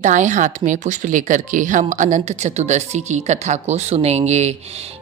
दाएं हाथ में पुष्प लेकर के हम अनंत चतुर्दशी की कथा को सुनेंगे।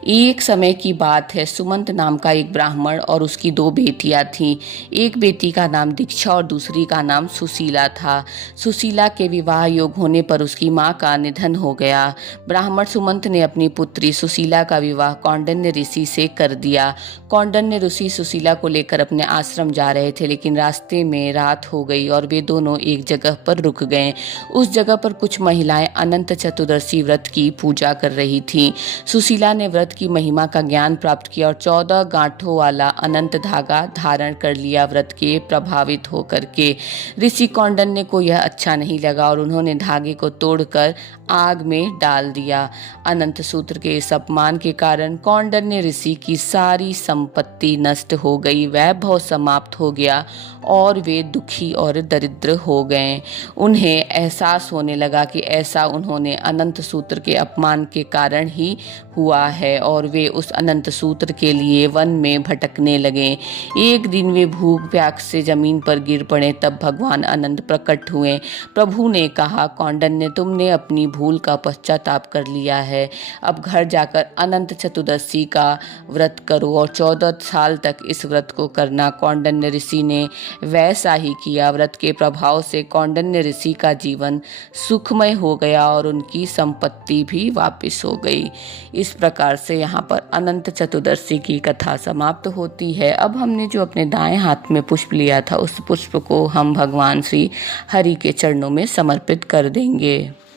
एक समय की बात है, सुमंत नाम का एक ब्राह्मण और उसकी दो बेटियां थीं। एक बेटी का नाम दीक्षा और दूसरी का नाम सुशीला था। सुशीला के विवाह योग होने पर उसकी मां का निधन हो गया। ब्राह्मण सुमंत ने अपनी पुत्री सुशीला का विवाह कौंडिन्य ऋषि से कर दिया। कौंडिन्य ऋषि सुशीला को लेकर अपने आश्रम जा रहे थे, लेकिन रास्ते में रात हो गई और वे दोनों एक जगह पर रुक गए। उस जगह पर कुछ महिलाएं अनंत चतुर्दशी व्रत की पूजा कर रही थीं। सुशीला ने व्रत की महिमा का ज्ञान प्राप्त किया और 14 गांठों वाला अनंत धागा धारण कर लिया व्रत के प्रभावित होकर के। ऋषि कौंडिन्य को यह अच्छा नहीं लगा और उन्होंने धागे को तोड़कर आग में डाल दिया। अनंत सूत्र के इस अपमान के कारण कौंडिन्य ऋषि की सारी संपत्ति नष्ट हो गई, वैभव समाप्त हो गया और वे दुखी और दरिद्र हो गए। उन्हें एहसास होने लगा कि ऐसा उन्होंने अनंत सूत्र के अपमान के कारण ही हुआ है और वे उस अनंत सूत्र के लिए वन में भटकने लगे। एक दिन वे भूख प्यास से जमीन पर गिर पड़े, तब भगवान अनंत प्रकट हुए। प्रभु ने कहा, कौंडिन्य, तुमने अपनी भूल का पश्चाताप कर लिया है। अब घर जाकर अनंत चतुर्दशी का व्रत करो और 14 साल तक इस व्रत को करना। कौंडिन्य ऋषि ने वैसा ही किया। व्रत के प्रभाव से कौंडिन्य ऋषि का जीवन सुखमय हो गया और उनकी संपत्ति भी वापस हो गई। इस प्रकार से यहाँ पर अनंत चतुर्दशी की कथा समाप्त होती है। अब हमने जो अपने दाएं हाथ में पुष्प लिया था, उस पुष्प को हम भगवान श्री हरि के चरणों में समर्पित कर देंगे।